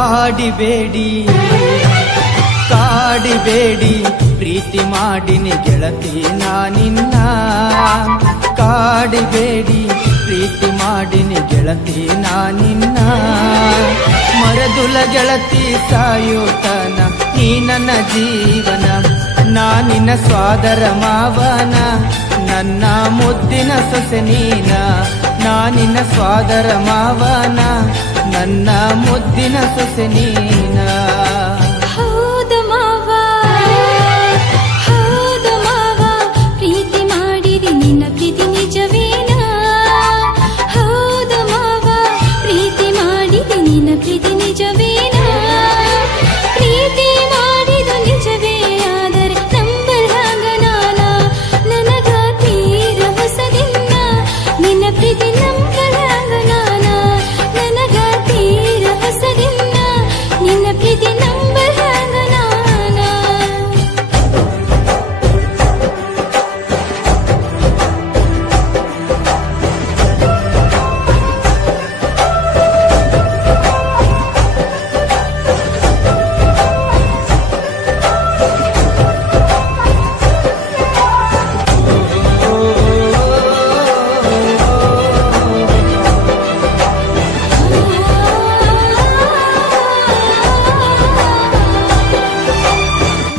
ಕಾಡಿಬೇಡಿ ಕಾಡಿಬೇಡಿ ಪ್ರೀತಿ ಮಾಡಿನಿ ಗೆಳತಿ ನಾನಿನ್ನ ಕಾಡಿಬೇಡಿ ಪ್ರೀತಿ ಮಾಡಿನಿ ಗೆಳತಿ ನಾನಿನ್ನ ಮರದುಲ ಗೆಳತಿ ಸಾಯುತನ ನೀ ನನ್ನ ಜೀವನ ನಾನಿನ ಸ್ವಾದರ ಮಾವನ ನನ್ನ ಮುದ್ದಿನ ಸೊಸೆ ನೀನ ನಾನಿನ ಸ್ವಾದರ ಮಾವನ ನನ್ನ ಮುದ್ದಿನ ಸೊಸೆ ನೀನ ಹೌದು ಮಾವ ಪ್ರೀತಿ ಮಾಡಿರಿ ನಿನ್ನ ಪ್ರೀತಿ ನಿಜವೇನ ಹೌದು ಮಾವ ಪ್ರೀತಿ ಮಾಡಿರಿ ನಿನ್ನ ಪ್ರೀತಿ ನಿಜವೇನ ಪ್ರೀತಿ ಮಾಡಿದು ನಿಜವೇ ಆದರೆ ನಂಬರ್ ಹಾಗ ನಾನ ನನಗ ತೀರ ಹೊಸದಿನ್ನ ನಿನ್ನ ಪ್ರೀತಿ ನಂಬರ್ ಹಾಗ ನಾನ ನನಗ ತೀರ ಹೊಸದಿನ್ನ ನಿನ್ನ ಪ್ರೀತಿ ನಂಬರ್ ಹಾಗ ನಾನ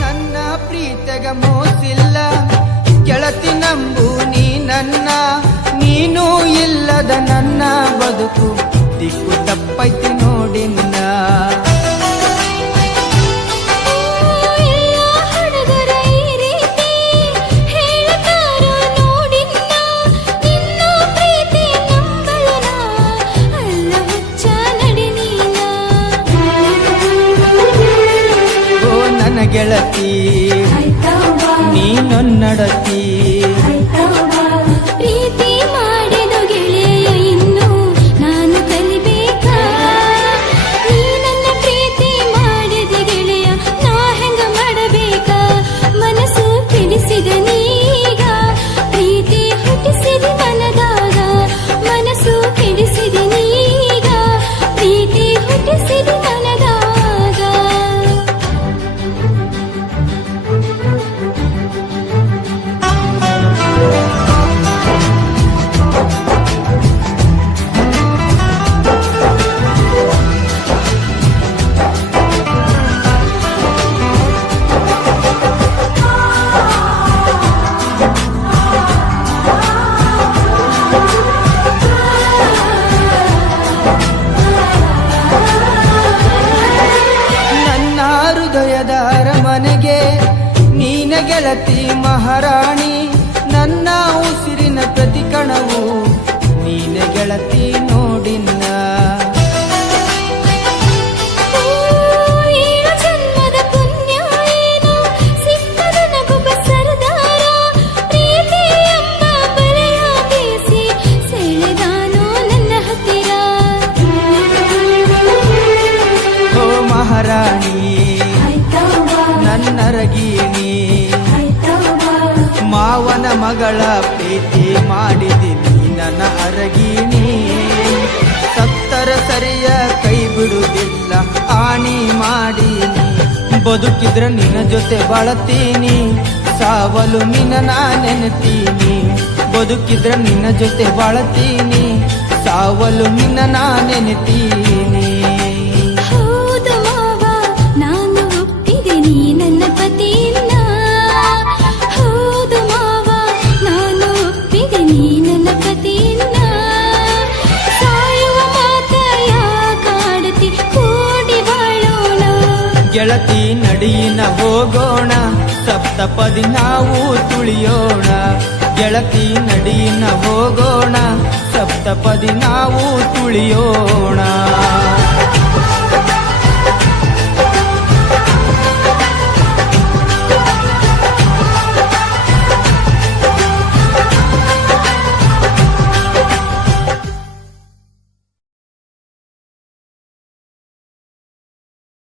ನನ್ನ ಪ್ರೀತಿಗ ಮೋಸಿಲ್ಲ ಗೆಳತಿ ನಂಬು ನೀ ನನ್ನ ನೀನು ಇಲ್ಲದ ನನ್ನ ಬದುಕು ದಿಕ್ಕು ತಪ್ಪೈತಿ ನೋಡಿನ್ನ ಎಲ್ಲ ಹುಡುಗರ ಈ ರೀತಿ ಹೇಳ್ತಾರ ನೋಡಿನ್ನ ನಿನ್ನ ಪ್ರೀತಿ ನಂಬಲನ ಅಲ್ಲ ಹುಚ್ಚ ನಡಿ ನೀನ ಓ ನನ್ನ ಗೆಳತಿ ನೀನೊನ್ನಡತಿ ಪ್ರೀತಿ ಮಾಡಿದ ಗೆಳೆಯ ಇನ್ನು ನಾನು ಕಲಿಬೇಕಾ ನೀ ನನ್ನ ಪ್ರೀತಿ ಮಾಡಿದ ಗೆಳೆಯ ನಾ ಹೆಂಗ ಮಾಡಬೇಕಾ ಮನಸ್ಸು ತಿಳಿಸಿದ ನೀಗ ಪ್ರೀತಿ ಹುಟ್ಟಿಸಿದ ಮನದಾಗ ಮನಸ್ಸು ತಿಳಿಸಿದ ನೀಗ ಪ್ರೀತಿ ಹುಟ್ಟಿಸಿದ ಮನದಾಗ ನನ್ನ ಹೃದಯದ ಅರಮನೆಗೆ ನೀನ ಗೆಳತಿ ಮಹಾರಾಣಿ ನನ್ನ ಉಸಿರಿನ ಪ್ರತಿ ಕಣವು ನೀನ ಗೆಳತಿ ನೋಡಿನ್ನ ಏಳು ಜನ್ಮದ ಪುಣ್ಯ ಏನು ಸಿಕ್ಕದ ನಗುಬ ಸರದಾರ ಪ್ರೀತಿ ಎಂಬ ಬಲೆಯ ಬೀಸಿ ಸೆಳೆದಾನು ನನ್ನ ಹತ್ತಿರ ಓ ಮಹಾರಾಣಿ ನನ್ನರಗೀನಿ ಮಾವನ ಮಗಳ ಪ್ರೀತಿ ಮಾಡಿದಿನಿ ನನ್ನ ಅರಗೀನಿ ಸತ್ತರ ಸರಿಯ ಕೈ ಬಿಡುವುದಿಲ್ಲ ಆಣಿ ಮಾಡೀನಿ ಬದುಕಿದ್ರ ನಿನ್ನ ಜೊತೆ ಬಾಳತೀನಿ ಸಾವಲು ನಿನ್ನ ನಾ ನೆನೆತೀನಿ ಬದುಕಿದ್ರ ನಿನ್ನ ಜೊತೆ ಬಾಳತೀನಿ ಸಾವಲು ನಿನ್ನ ನಾ ನೆನೆತೀನಿ ಹೌದು ಮಾವ ನಾನು ಒಪ್ಪಿದೆ ನೀ ನನ್ನ ಪತಿಯನ್ನ ಹೌದು ಮಾವ ನಾನು ಒಪ್ಪಿದೆ ನೀ ನನ್ನ ಪತಿಯನ್ನ ಸಾಯುವ ಮಾತ ಯಾಕಾಡತಿ ಕೂಡಿ ಬಾಳೋಣ ಗೆಳತಿ ನಡಿಯಿನ ಹೋಗೋಣ ಸಪ್ತಪದಿ ನಾವು ತುಳಿಯೋಣ ಗೆಳತಿ ನಡಿಯಿನ ಹೋಗೋಣ ಸಪ್ತಪದಿ ನಾವು ತುಳಿಯೋಣ